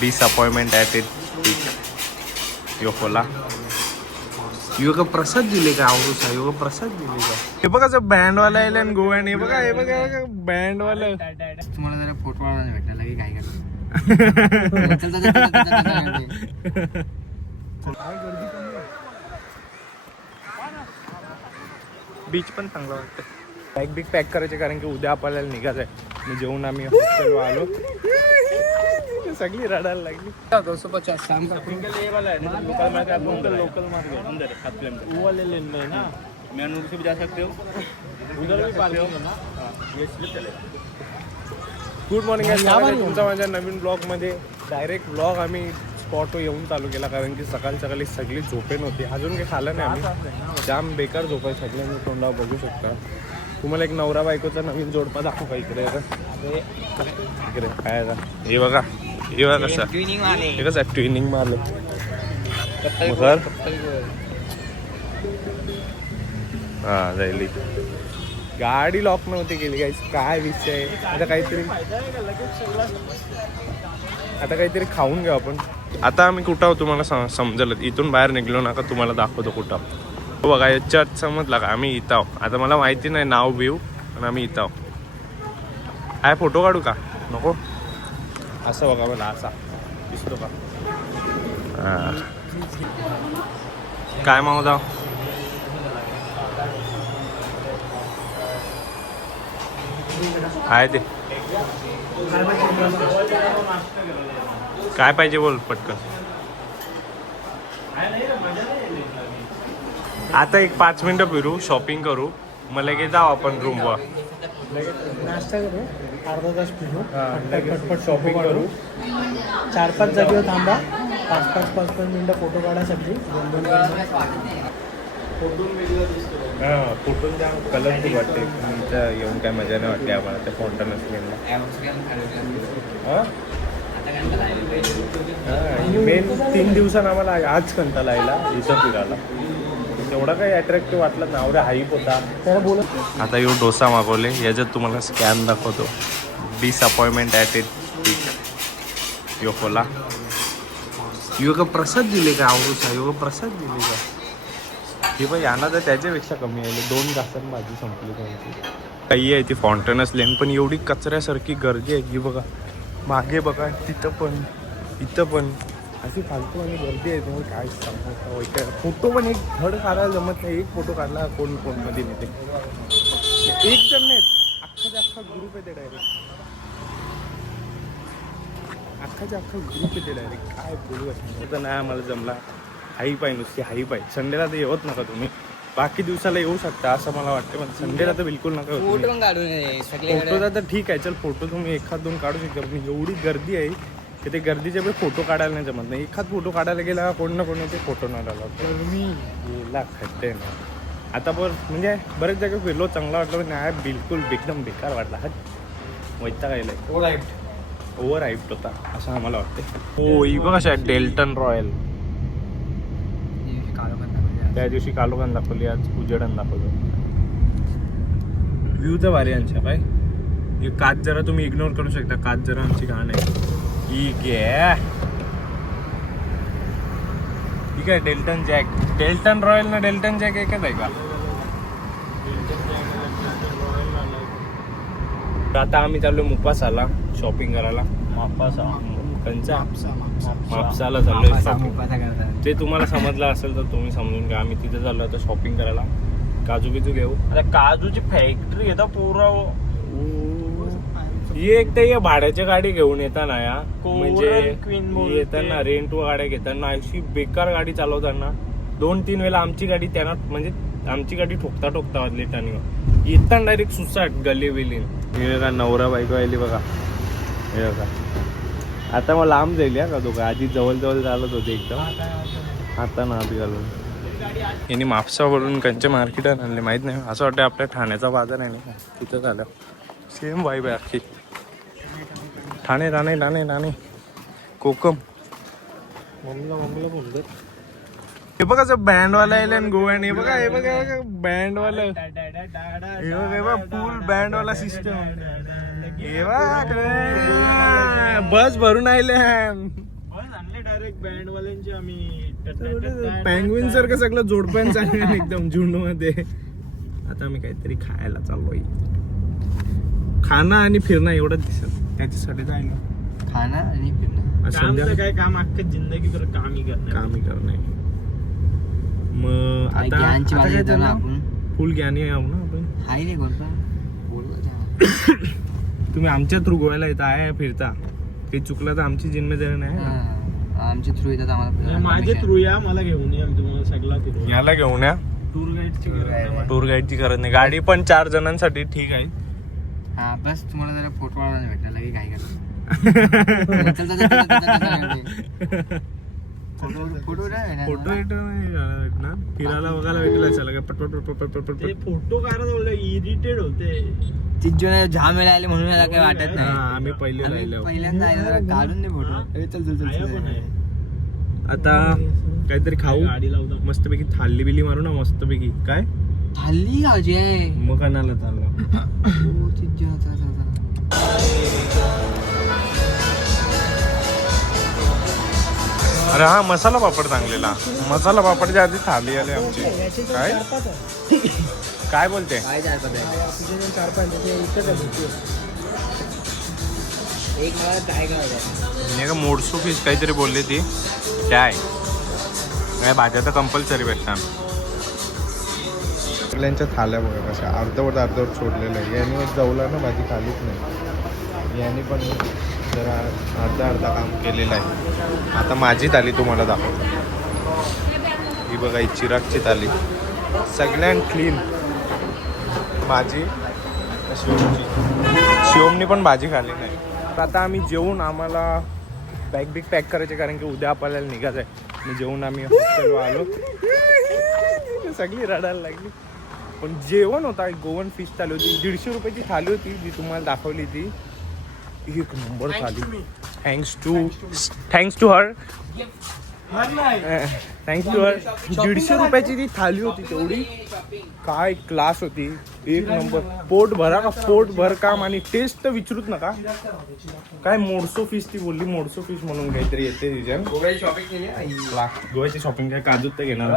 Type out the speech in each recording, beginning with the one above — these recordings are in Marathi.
disappointment at it. योकोला योग प्रसाद दिले का आवरूसा योग प्रसाद दिले का हे बघा जर बँड वाला आहे आणि गोवा हे बघा बँड वाला तुम्हाला जरा फोटो वाढवायला भेटला की काय करतो बीच पण चांगला वाटतं. बॅग बिग पॅक करायचे कारण की उद्या आपल्याला निघायचं आहे. मी जेवून आम्ही हॉस्टेलवर आलो सगळी रडायला लागली. 250 शाम का लोकल मार्केट अंदर 7 किलोमीटर वो ले लेना है ना मेन रोड से भी जा सकते हो उधर भी पार्किंग है ना ये इसलिए चले. गुड मॉर्निंग तुमचा माझ्या नवीन ब्लॉगमध्ये डायरेक्ट ब्लॉग आम्ही स्पॉटवर येऊन चालू केला कारण की सकाळी सगळी झोपेन होती. अजून काही खाल्लं नाही आम्ही जाम बेकार झोप आहे सगळे. मी तोंडावर बघू शकता. तुम्हाला एक नवरा बायकोचा नवीन जोडपा दाखवू का इकडे इकडे काय हे बघा हे बघा कसं हे कसं ट्विनिंग मारलं हा जाईल. गाडी लॉक नव्हती केली काय विषय. आता काहीतरी खाऊन घेऊ आपण. आता आम्ही कुठं आहोत तुम्हाला समजलं. इथून बाहेर निघलो ना का तुम्हाला दाखवतो कुठं. हो बघा चर्च समजला का आम्ही इथं आहो. आता मला माहिती नाही नाव बिव पण आम्ही इथं आहो. काय फोटो काढू का नको असं बघा मला असा दिसतो का काय मावदा आहे ते काय पाहिजे बोल पटकन. आता एक 5 मिनिटं फिरू शॉपिंग करू मग लगेच जाऊ आपण रूमवर. नाश्ता करू अर्धा तास फिरू पटपट शॉपिंग करू. 4-5 जागेवर थांबा 5-5 मिनिटं फोटो काढायसाठी 2-2 फोटो जाम कलरफुल वाटते. इथं येऊन काय मजा नाही वाटते आम्हाला त्या फॉन्टनस गेमला. मेन 3 दिवसांना आम्हाला आज कंटाळा यायला इथं फिरायला. एवढा काही अट्रॅक्टिव्ह वाटलं ना एवढा हाईप होता त्याला बोलत. आता येऊ डोसा मागवले याच्यात तुम्हाला स्कॅन दाखवतो. डिसअपॉइंटमेंट ॲट इट योकोला योग प्रसाद दिले का आवरूसा योग प्रसाद दिले का हे बाई यांना तर त्याच्यापेक्षा कमी आहे. 2 घासात भाजी संपली त्यांची. काही आहे ती फॉन्टनस लेन पण एवढी कचऱ्यासारखी गर्दी आहे की बघा मागे बघा तिथं पण इथं पण अशी फालतू आणि गर्दी आहे. तुम्ही काय सांगता फोटो पण एक धड काढायला जमत नाही. एक फोटो काढला कोण मध्ये नेते एक जण नाहीत अख्खा ग्रुप येते डायरेक्ट अख्खा ग्रुप येते डायरेक्ट. काय बोलू तर नाही आम्हाला जमला. हाईप आहे नुसती हाईप आहे. संडेला तर येवत नका तुम्ही बाकी दिवसाला येऊ शकता असं मला वाटतं पण संडेला तर बिलकुल नका. फोटोचा तर ठीक आहे चल फोटो तुम्ही 1-2 काढू शकता पण एवढी गर्दी आहे की ते गर्दीचे पण फोटो काढायला नाही जमत नाही. एखाद फोटो काढायला गेला कोण ना कोण ते फोटो नाही आला तर मी गेला खड्डे ना. आता म्हणजे बरेच जागा फिरलो चांगला वाटलं पण नाही बिलकुल एकदम बेकार वाटला. हा वैता गायला ओव्हर हाईप्ड होता असं आम्हाला वाटतं. हो ही बघ कशा डेल्टन रॉयल त्या दिवशी कालोखान दाखवली आज उजेडन दाखवतो. व्ह्यू तर भारी आमच्या काय हे काच जरा तुम्ही इग्नोर करू शकता. काच जरा आमची घाण आहे. ठीक आहे डेल्टन जॅक डेल्टन रॉयल ना डेल्टन जॅक एकच आहे का. आता आम्ही चाललो मुपासाला शॉपिंग करायला. मापसाला चाललोय शॉपिंग. ते तुम्हाला समजलं असेल तर तुम्ही समजून घ्या. आम्ही तिथे चाललो आता शॉपिंग करायला. काजू बिजू घेऊ. आता काजूची फॅक्टरी येतात पुरा. एक तर या भाड्याच्या गाडी घेऊन येताना या म्हणजे येताना रेंट गाड्या घेताना अशी बेकार गाडी चालवताना 2-3 वेळा आमची गाडी त्यांना म्हणजे आमची गाडी ठोकता वाजली आणि येताना डायरेक्ट सुसाट गली बिली. हे बघा नवरा बायको आली बघा. हे बघा आता मग लांब जाईल या का दोघं. आधी जवळ चालत होते एकदम आता ना आधी घालून. यांनी मापसावरून कंच्या मार्केटात आणले माहीत नाही. असं वाटतं आपल्या ठाण्याचा बाजार आहे ना तिथं झालं सेम वाईब आहे अख्खी. ठाणे राणे कोकम हे बघा बँडवाला आहे आणि गोव्याने हे बघा बँडवाला हे बघा फुल बँडवाला सिस्टम. बस भरून आले डायरेक्ट बँड वाल्यांची आम्ही पँग्विन सारखं सगळं जोडप्यान चाललं एकदम झुंड मध्ये. आता आम्ही काहीतरी खायला चाललोय. खाणं आणि फिरणं एवढंच दिसत त्याच्यासाठी जायला. खाणं आणि फिरणं संध्याकाळी काय काम अख्खं जिंदगी कर कामी करणे. मग काय आता ज्ञानची आता बाजू काय येतो ना झालं? आपण. फुल ज्ञानी आहे ना आपण. हाय रे कोणता बोलू तुम्ही आमच्या थ्रू गोव्याला येता आहे फिरता काही चुकलं तर आमची जिम्मेदारी नाही ना. आमचे थ्रू येतात आम्हाला. माझे थ्रू या मला घेऊन या तुम्हाला सगळा फिरवू. याला घेऊन या. टूर गाईडची गरज नाही. गाडी पण 4 जणांसाठी ठीक आहे. हा बस तुम्हाला जरा फोटो काढायला भेटला लगे काय फोटो फोटो भेटणार फिरायला बघायला भेटेल. चला पटपट ते फोटो काढत बोलले इरिटेड होते. चिज्जूने झाम वेळा आले म्हणून याला काही वाटत नाही. आम्ही पहिले राहिलो. पहिल्यांदा आहे, जरा काढून दे फोटो. आया पण आहे. आता काहीतरी खाऊ. गाडी लावतो. मस्तपैकी थाली बिली मारू ना मस्तपैकी. काय थाली अजय मग कणाला चालला. अरे हा मसाला पापड चांगलेला. मसाला पापडच्या आधी थाली आले आमची. काय काय बोलते. काय 4-5 एक मला काय करायचं मोडसू फिश काहीतरी बोलली ती. काय काय भाज्या तर कंपल्सरी भेटतात. सगळ्यांच्या थाल्या बघा कशा अर्धवट सोडलेलं आहे. याने जवला ना भाजी खालीच नाही. याने पण जरा अर्धा काम केलेलं आहे. आता माझी थाली तुम्हाला दाखवतो. ही बघा ही चिरागची थाली सगळ्यां क्लीन. माझी शिवमनी पण भाजी खाल्ली नाही. आता आम्ही जेवून आम्हाला बॅग बिग पॅक करायचे कारण की उद्या आपल्याला निघायचं आहे. जेवून आम्ही हॉस्टेलवर आलो. सगळी रडायला लागली. पण जेवण होता. गोवन फिश थाली होती. 150 रुपयाची थाली होती जी तुम्हाला दाखवली ती. एक नंबर थाली. Thanks to her. Thanks to her. 150 रुपयाची ती थाली होती. तेवढी काय क्लास होती. एक नंबर. पोट भर काम आणि टेस्ट तर विचारूच नका. काय मोडसो फिश ती बोलली. मोडसो फिश म्हणून काहीतरी येते तिच्या. गोव्याची शॉपिंग काय काजूत तर घेणार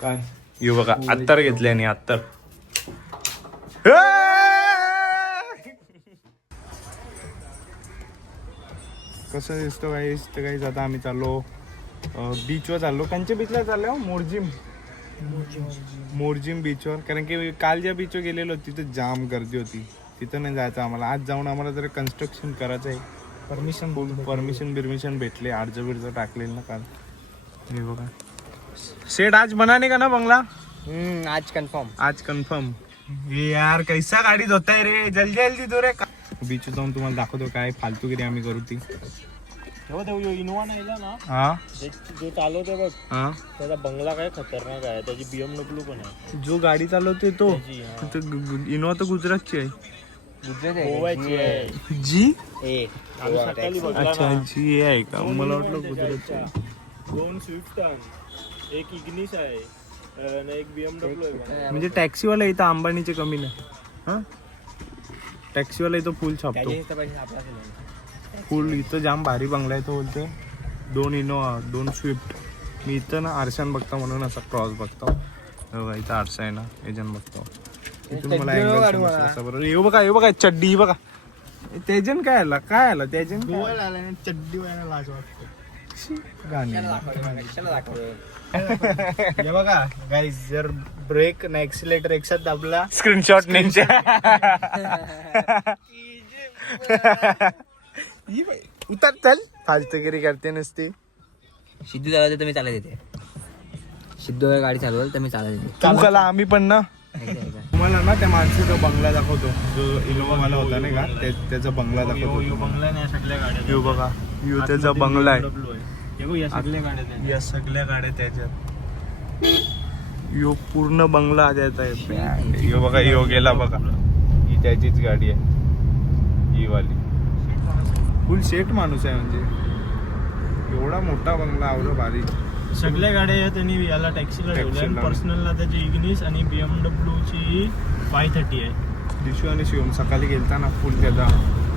काय. येऊ बघा अत्तर घेतले आणि अत्तर. कसं दिसतं काही आता आम्ही चाललो बीचवर चाललो. कंचे बीचला चाललो. मोरजिम बीचवर. कारण की काल ज्या बीचवर गेलेलो तिथं जाम गर्दी होती. तिथं नाही जायचं आम्हाला. आज जाऊन आम्हाला जरा कन्स्ट्रक्शन करायचं आहे. परमिशन भेटले. अर्ज टाकलेलं ना काल. हे बघा सेट आज बनाने का ना बंगला. आज कन्फर्म. ये यार कैसा गाडी धोताय रे. जल्दी दो रे. बीच जाऊन तुम्हाला दाखवतो काय फालतूगिरी आम्ही करू ती. इनोवा नाही ना. हा जो चालवतो बघ. हा त्याचा बंगला काय खतरनाक आहे. त्याची BMW पण आहे. जो गाडी चालवते तो इनोवा तर गुजरातची आहे. गोव्याची आहे. जी आम्ही सकाळी बघला अच्छा ना. जी आहे का. मला वाटलं गुजरातची आहे. 2 स्विफ्ट आहे. एक इग्निस आहे आणि एक BMW आहे. म्हणजे टॅक्सीवाला इथं अंबानीचे कमी नाही. हा टॅक्सीवाला इथं फुल छापतो. फुल इथं जाम भारी बंगला आहे. तो बोलते 2 इनोवा 2 स्विफ्ट. मी इथं ना आरशान बघता म्हणून असा क्रॉस बघतो. इथं आरसा आहे ना एजन बघतो. इथून मला बरोबर. येऊ बघा चड्डी बघा. तेजन काय आला तेजन चड्डी व्हायला लाज वाटते. गाणी बघा गाईज जर ब्रेक ना एक्सिलेटर एकसाथ दाबला. स्क्रीनशॉट नेमचे. उतर चल. फालतूगिरी करते नसते. सिद्धू चालवते तर मी चालत येते. सिद्धू गाडी चालवल तर मी चालत येते. तू कला आम्ही पण ना. तुम्हाला ना त्या माणसाचा बंगला दाखवतो जो इनोवावाला होता नाही का. त्याचा बंगला दाखवतो. बंगला नाही सगळ्या गाड्या. यो बघा यो त्याचा बंगला आहे. या सगळ्या गाड्या. या सगळ्या गाड्या त्याच्यात. यो पूर्ण बंगला त्याचा आहे. यो बघा यो गेला बघा. ही त्याचीच गाडी आहे ही वाली. फुल सेट माणूस आहे म्हणजे. एवढा मोठा बंगला आवडा भारी. सगळ्या गाड्या त्यांनी याला टॅक्सीला ठेवल्या. पर्सनलला त्याची इग्निस आणि BMW ची 530 आहे. दिशू आणि शिवम सकाळी गेलता ना फुल त्याचा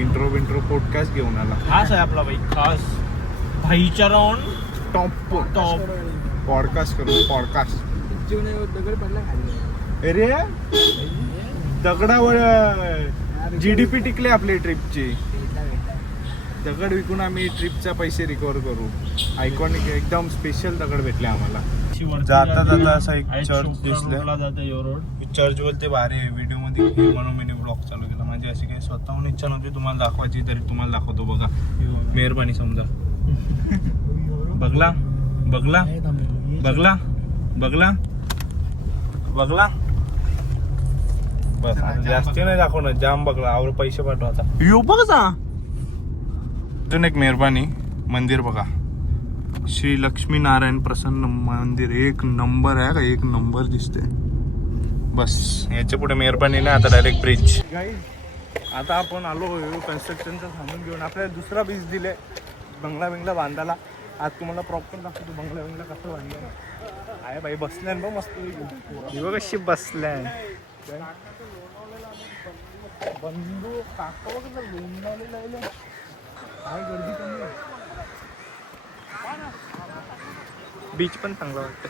इंट्रो पॉडकास्ट घेऊन आला. खास आहे आपला भाई, खास भाईचारावून टॉप टॉप. पॉडकास्ट करू पॉडकास्ट. दगड पडला खाली. अरे दगडावर GDP टिकले आपली ट्रिपची. दगड विकून आम्ही ट्रिपचा पैसे रिकवर करू. आयकॉनिक एकदम स्पेशल दगड भेटले आम्हाला. जाता जाता असा एक चर्च दिसलं. चर्च बोलते भारी व्हिडिओ मध्ये हे म्हणून मी ब्लॉग चालू केला. माझी अशी काही स्वतःहून इच्छा नव्हती तुम्हाला दाखवायची, तरी तुम्हाला दाखवतो बघा. मेहरबानी समजा. बघला बघला बघला बघला बघला बस. जास्ती नाही दाखवणार, जाम बघला. आवर पैसे पाठवायचा. यो बघा इथून एक मेहरबानी मंदिर बघा. श्री लक्ष्मी नारायण प्रसन्न मंदिर. एक नंबर आहे का, एक नंबर दिसते. बस याच्या पुढे मेहरबानी नाही. आता डायरेक्ट ब्रिज. आता आपण आलो कन्स्ट्रक्शनचा सामान घेऊन. आपल्याला दुसरा ब्रिज दिले बंगला बांधायला. आज तुम्हाला प्रॉपर दाखवतो बंगला कसं बांधलं आहे. बाई बसल्या बघ मस्त. कशी बसल्या बंधू काका वगैरे लोंढाले लावले. काय गर्दी कमी आहे. बीच पण चांगला वाटतं.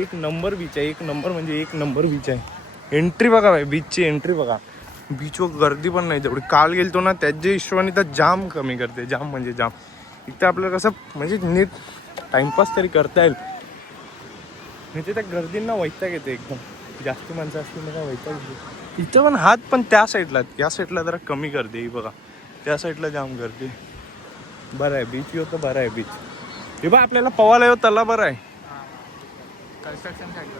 एक नंबर बीच आहे. एक नंबर म्हणजे एक नंबर बीच आहे. एंट्री बघा भाई, बीचची एंट्री बघा. बीचवर गर्दी पण नाही तेवढी. काल गेलतो ना त्याच्या हिशोबाने तर जाम कमी करते. जाम म्हणजे जाम. इथं आपल्याला कसं म्हणजे नीट टाइमपास तरी करता येईल. म्हणजे त्या गर्दींना वैताग येते एकदम. जास्ती माणसं असतील ना वैताग येते. इथं पण हात पण त्या साईडला, या साईडला जरा कमी गर्दी ही बघा. त्या साईडला जाम गर्दी. बरं आहे बीच येऊ तर बरं आहे बीच. हे बघ आपल्याला पवायला येऊ त्याला बरं आहे.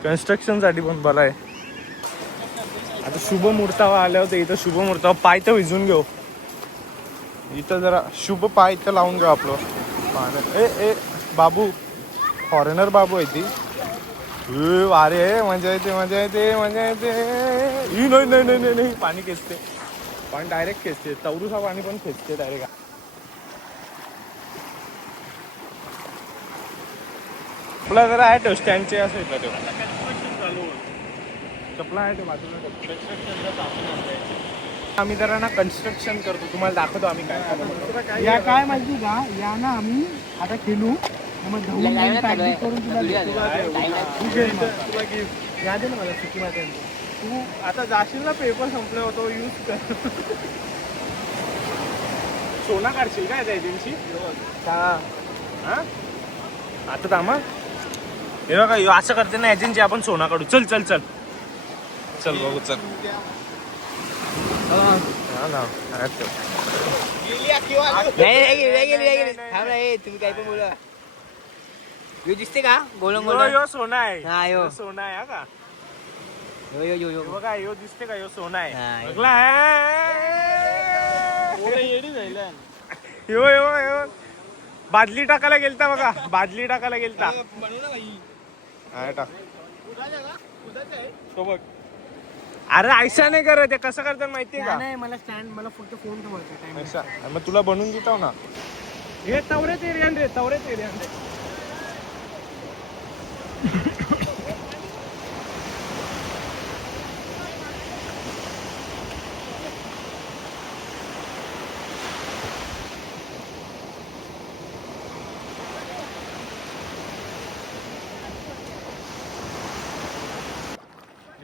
कन्स्ट्रक्शनसाठी पण बरं आहे. आता शुभ मुहूर्तावर आल्या होते. इथं शुभ मुहूर्तावर पाय तर भिजून घेऊ. इथं जरा शुभ पाय इथं लावून घेऊ आपलं पाण्यात. ए बाबू फॉरेनर बाबू आहे ती. अरे मजा येते मजा येते मजा येते. नाही पाणी खेचते. पाणी डायरेक्ट खेचते. तवरूसा पाणी पण खेचते डायरेक्ट. आपला जरा आहे तो स्टँडचे असं येतं ते चालू चपला आहे ते बाजूला. आम्ही जरा ना कन्स्ट्रक्शन करतो. तुम्हाला दाखवतो आम्ही काय करतो. या काय माहिती का, या ना आम्ही आता खेळू. मग धवून पॅकेज करून तुला या दे ना मला सुकी माहिती. तू आता जाशील ना पेपर संपले होतो यूज कर. सोना काढशील काय त्या एजन्सी. हा आता थांबा. हे बघा असं करते ना एजन्सी. आपण सोना काढू. चल चल चल चल बघू चल. तुम्ही काय पण बोला. यो दिसते का गोल यो सोना आहे. हा यो सोना आहे. हा का यो बघा यो दिसते का. यो सोना आहे. हा. बघला यो यो यो बादली टाकायला गेलता बघा. बादली टाकायला गेलता. टाक तो बघ. अरे ऐसा नाही करत. ते कसं करतात माहितीये का. नाही मला स्टँड, मला फक्त फोन ठेवायचा. ऐसा मग तुला बनवून देतो ना. हे तवरेच एरियान रे. तवरेच एरियान रे.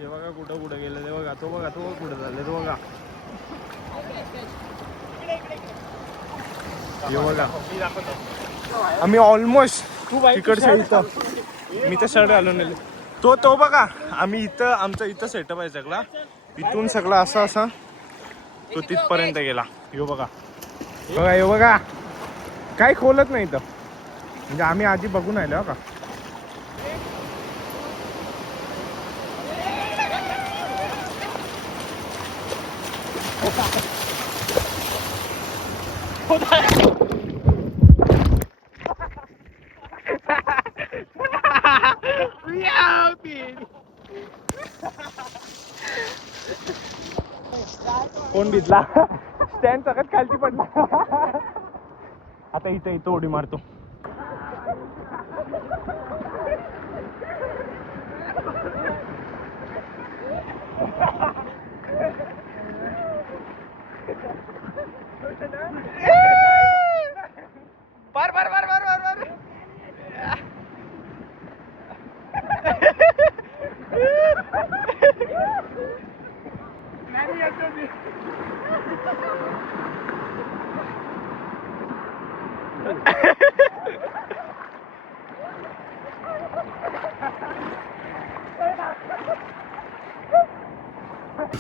हे बघा कुठं गेलं ते बघा. तो बघा कुठं झालं ते बघा. हे बघा आम्ही ऑलमोस्ट तिकडच्या इथं. मी तर शर्ट घालून नेले. तो बघा आम्ही इथं आमचं इथं सेटअप आहे सगळा. इथून सगळा असा तो तिथपर्यंत गेला. यो बघा यो बघा काही खोलत नाही इथं. म्हणजे आम्ही आधी बघून आलो का. कोण भिजला. स्टँड सगळ्यात खालती पडला. आता इथं उडी मारतो.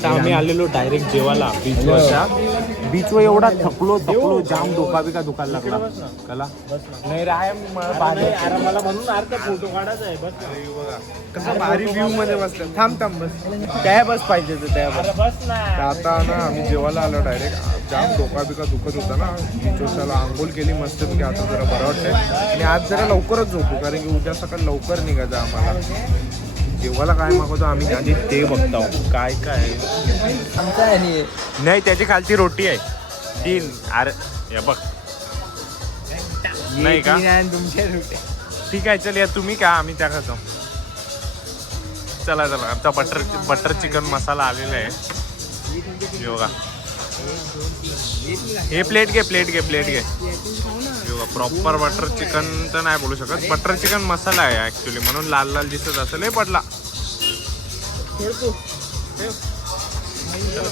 आम्ही आलेलो डायरेक्ट जेवायला बीचवर एवढा थकलो जाम डोका बिका दुखायला लागला कला नाही मला म्हणून अर्धा फोटो काढायचा आहे बस कसं भारी व्ह्यू मध्ये बसलं थांब बस त्या बस पाहिजे त्या बस बस ना आता ना आम्ही जेवायला आलो डायरेक्ट जाम डोका बिका दुखत होता ना बीचवर आंघोळ केली मस्त की आता जरा बरं वाटतंय आणि आज जरा लवकरच झोपू कारण की उद्या सकाळ लवकर निघायचं आम्हाला जेवायला काय मागवतो आम्ही आधी ते बघतो काय नाही त्याची खालची रोटी आहे 3 अरे हे बघ नाही का तुमच्या रोटी ठीक आहे चल या तुम्ही का आम्ही त्या खातो चला आता बटर चिकन मसाला आलेला आहे योगा हे प्लेट घे योगा प्रॉपर बटर चिकन तर नाही बोलू शकत बटर चिकन मसाला आहे ऍक्च्युली म्हणून लाल दिसत असेल हे पडला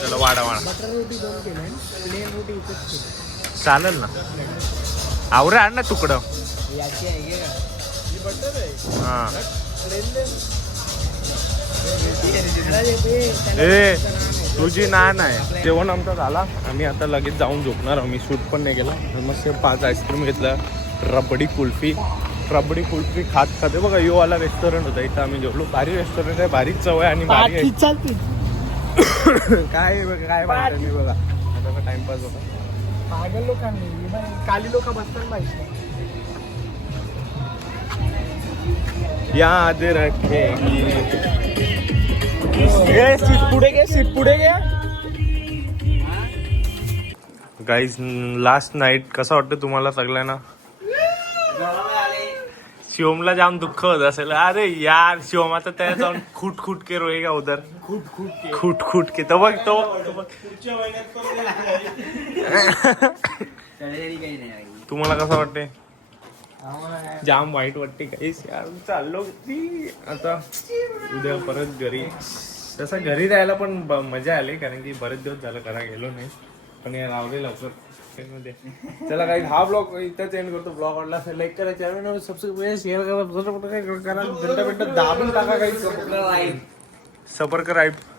चला वाडा चालेल ना आवरे आण ना तुकडं हा ए तुझी नाही जेवण आमचं झाला आम्ही आता लगेच जाऊन झोपणार आम्ही शूट पण नाही केला मस्त 5 आईस्क्रीम घेतला रबडी कुल्फी खात बघा यो वाला रेस्टॉरंट होता इथं आम्ही जेवलो भारी रेस्टॉरंट आहे भारीच चव आहे आणि भारी आहे काय म्हणतो मी बघा आता टाइमपास होता पागल लोकांनी काली लोक बसतात माहिती याद रखेंगी सीट पुढे घ्या गाईज लास्ट नाईट कसं वाटतं तुम्हाला सगळ्यांना शिवमला जाम दुःख होत असेल अरे यार शिवम आता त्या जाऊन खूट के रोएगा उधर खूट के तो बघ तुम्हाला कसं वाटते जाम वाईट वाटते काहीच यार चाललो आता उद्या परत घरी तसं घरी राहायला पण मजा आली कारण की बरेच दिवस झालं करा गेलो नाही पण या लावले लवकर चला काही हा ब्लॉग इथंच एंड करतो ब्लॉग आवडला असेल लाईक करा चॅनल सबस्क्राईब शेअर करा घंटा दाबून टाका काही सबर करायला